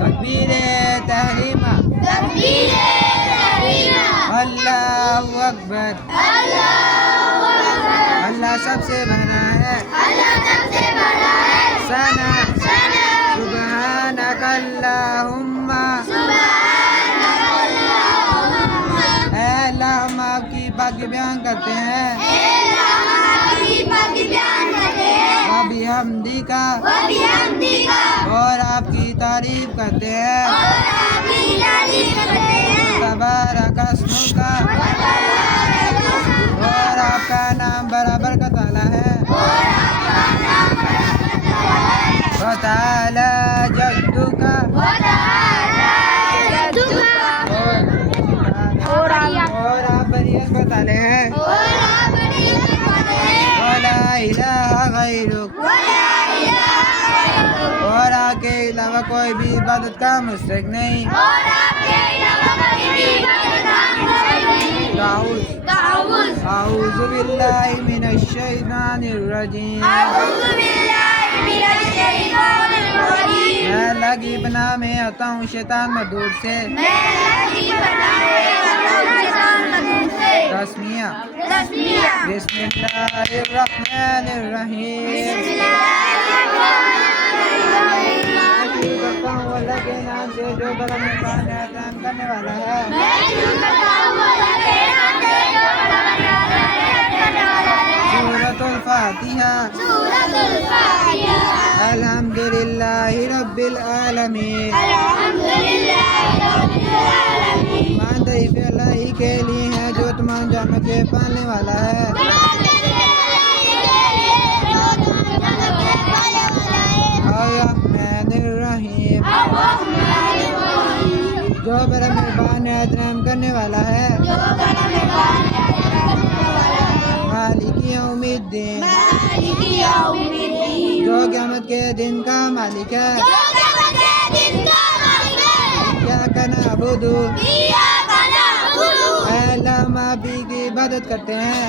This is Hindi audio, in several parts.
तकबीरे तहरीमा, अल्लाहु अकबर, अल्लाह सबसे बड़ा है, सना सुब्हानक अल्लाहुम्मा, ऐ अल्लाह हम आपकी पाकी बयान करते हैं, वबिहम्दी का, और आपकी तारीफ करते हैं, तबारक अस्मुका, और आपका नाम बराबर का ताला है, व तआला जद्दुका, और आप बरियत का ताले हैं, वला इलाहा गैरुक, और आपके अलावा कोई भी इबादत का मुस्तहिक नहीं, आऊज़ु बिल्लाहि मिनश शैतानिर रजीम, मैं अल्लाह की पनाह में आता हूँ शैतान मरदूद से। तस्मिया बिस्मिल्लाहिर्रहमानिर्रहीम, करता हूँ अल्लाह के नाम से जो बड़ा मेहरबान एहसान करने वाला है। सूरतुल फातिहा, अल्हम्दुलिल्लाहि रब्बिल आलमीन, मान तारीफ़ अल्लाह ही के लिए है जो तमाम जानों के पालने वाला है। अर्रहमानिर्रहीम, जो बड़ा मेहरबान एहतराम करने वाला है। मालिकी यौमिद्दीन, जो क़यामत के दिन का मालिक है। इय्याका नअबुदु, अल्लाह हम आप ही की इबादत करते हैं।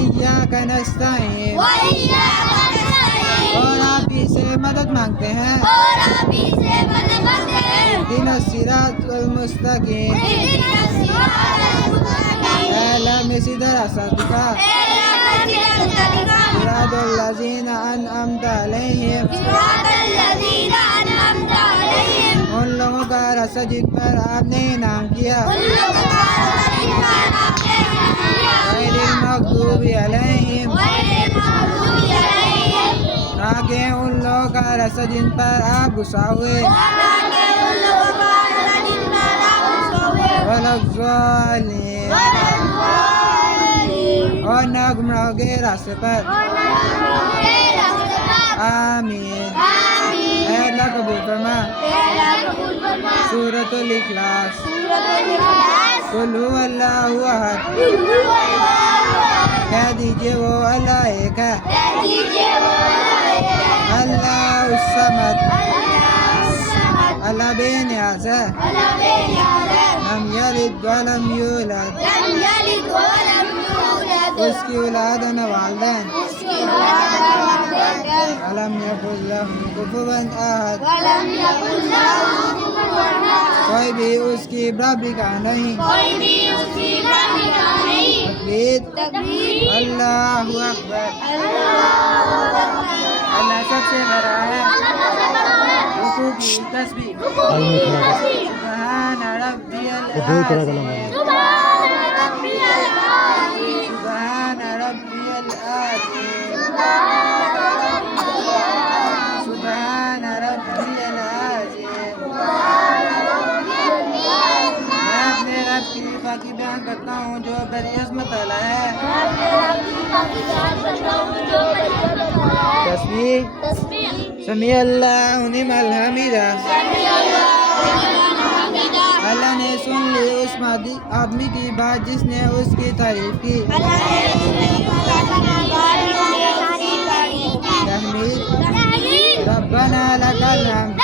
इय्याका नस्तईन, और आप ही से मदद मांगते हैं। इहदिनस सिरातल मुस्तकीम, अल्लाह में सीधा रास्ता दिखा। सिरातल लज़ीना अनअमता अलैहिम, उन लोगों का रास्ता जिन पर आपने इनाम किया। गैरिल मग़दूबि अलैहिम, ताकि उन लोगों का रास्ता जिन पर आप गुस्सा हुए। वलज़्ज़ालिन, और न गुमराहों के रास्ते पर। आमीन। अल्लाह कबूल फरमा। सूरतुल इखलास, कुल हुवल्लाहु अहद, कह दीजिए वो अल्लाह एक है। अल्लाहुस समद, अल्लाह बेनियाज़ है। लम यलिद वलम यूलद, उसकी औलाद न वालिदैन। अलम यकुन लहू कुफुवन अहद, कोई भी उसकी बराबरी का नहीं। तकबीर, अल्लाहु अकबर, अल्लाह सबसे बड़ा है। रुकू की तस्बीह, सुब्हान रब्बियल आज़ीम, सुब्हान रब्बियल आज़ीम, सुब्हान रब्बियल आज़ीम। मैं अपने रब की पाकी बयान करता हूँ जो बड़ी अज़मत वाला है। तस्बीह, समी अल्लाहु लिमन हमिदा, अल्लाह ने सुन ली उस आदमी की बात जिसने उसकी तारीफ की। तहमीद, रब्बना लकल हम्द,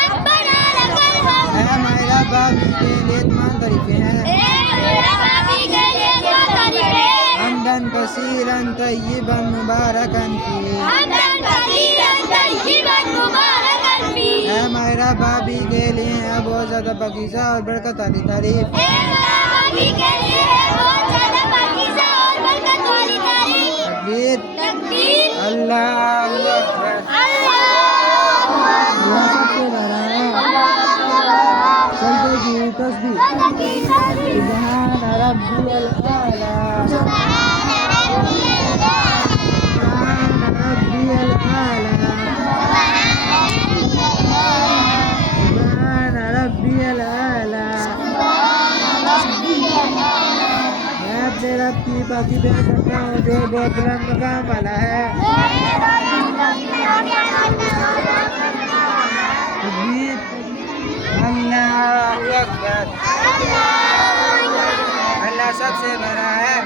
हमारे रब आपके लिए तमाम तारीफें हैं। हम्दन कसीरन तय्यिबन मुबारकन फीह, अल्लाह भाभी के लिए है बहुत ज्यादा पाकीज़ा और बरकत वाली तारीफ। तकबीर, अल्लाहु अकबर। अल्लाह सबसे बड़ा है। सजदे की तस्बीह, सुभान रब्बियल आला, सुभान रब्बियल आला, सुभान रब्बियल आला। मैं अपने रब की पाकी बयान करता हूँ जो बहुत बुलंद मकाम वाला है। तकबीर, अल्लाहु अकबर। अल्लाह सबसे बड़ा है।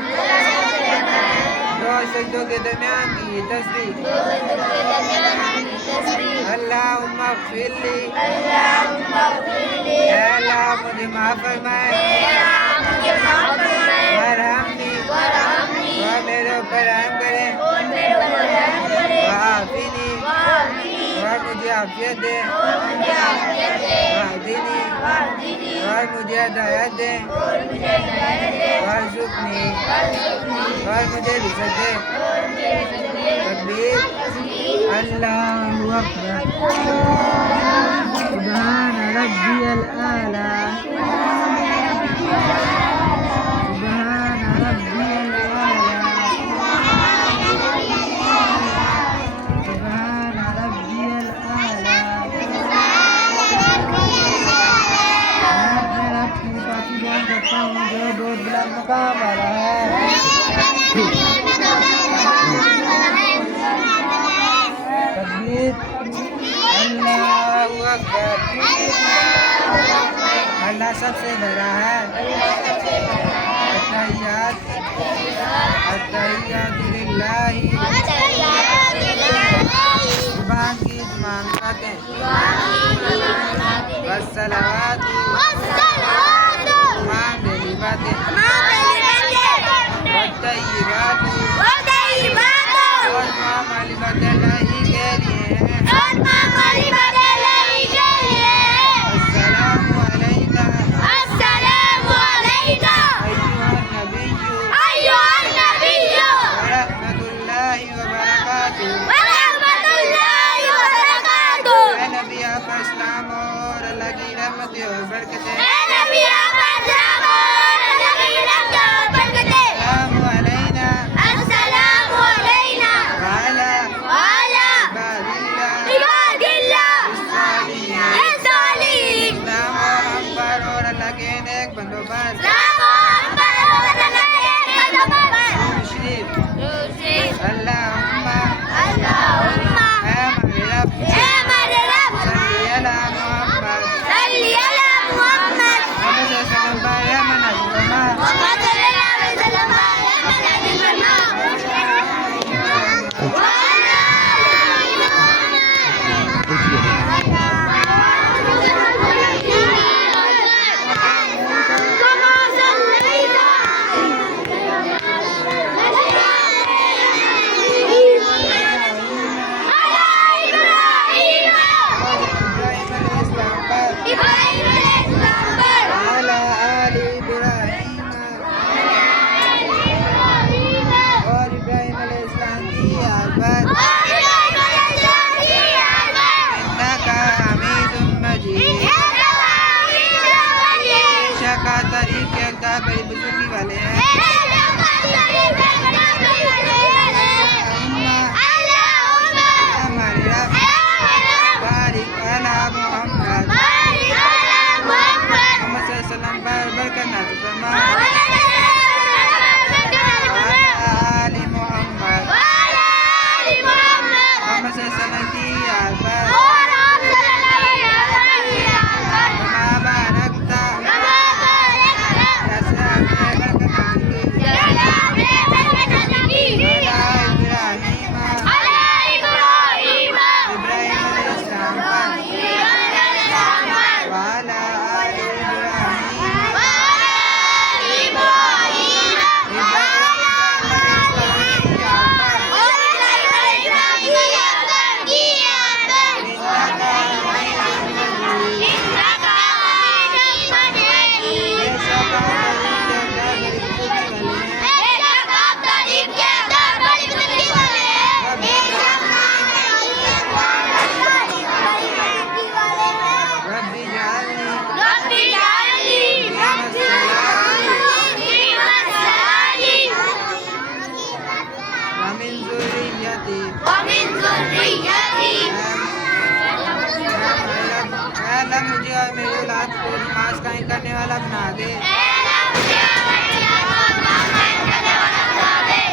दो सजदों के दरमियान की तस्बीह, अल्लाहुम्मा ग़फ़िरली, अल्लाह मुझे माफ़ फरमाए, वरहमनी, वह मेरे ऊपर रहम करे, वआफ़िनी, वह मुझे आफियत दे, वहदीनी, वह मुझे हिदायत दे, वरज़ुक़नी, वह मुझे रिज़्क़ दे। तकबीर, अल्लाहु अकबर। सुभान रब्बियल आला, सुभान रब्बियल आला, सुभान रब्बियल आला। मैं अपने रब की पाकी बयान करता हूँ जो बहुत बुलंद मकाम वाला है। तकबीर, अल्लाहु अकबर। अल्लाह सबसे बड़ा है। अत्तहियात, अत्तहियातु लिल्लाहि, ज़ुबान की तमाम बातें, वस्सलावातु, तमाम दिली बातें, वत्तय्यिबातु, और तमाम वाली बातें अल्लाह ही के लिए हैं। अस्सलामु अलैका अय्युहन नबिय्यु व रहमतुल्लाहि व बरकातुहू। ऐ नबी आप पर सलाम और अल्लाह की रहमतें और बरकतें। मुस्कान करने वाला बना दे।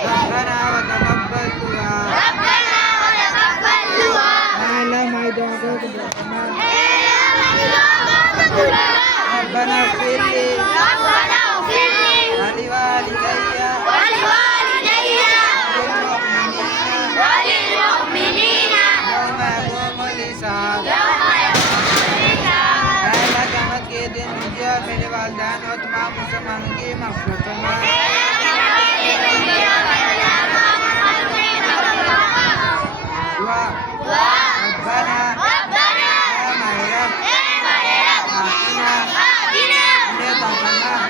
रब्बना व तक़ब्बल दुआ। अल्लाह हमारी दुआ को कबूल फरमा। रब्बना इग़फ़िर ली वलिवालिदैया वलिलमुअमिनीना यौमा यक़ूमुल हिसाब। अल्लाह क़यामत के दिन मुझे और मेरे वालिदैन और तमाम मुसलमानों की मग़फ़िरत फरमा। दुआ रब्बना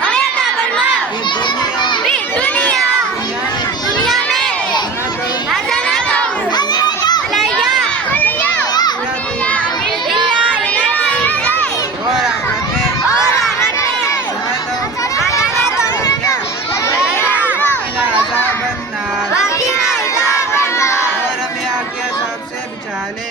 हमें अता फरमा ये दुनिया में और आखिरत में अज़ाबन्नार और हमें आगे सबसे बचा ले।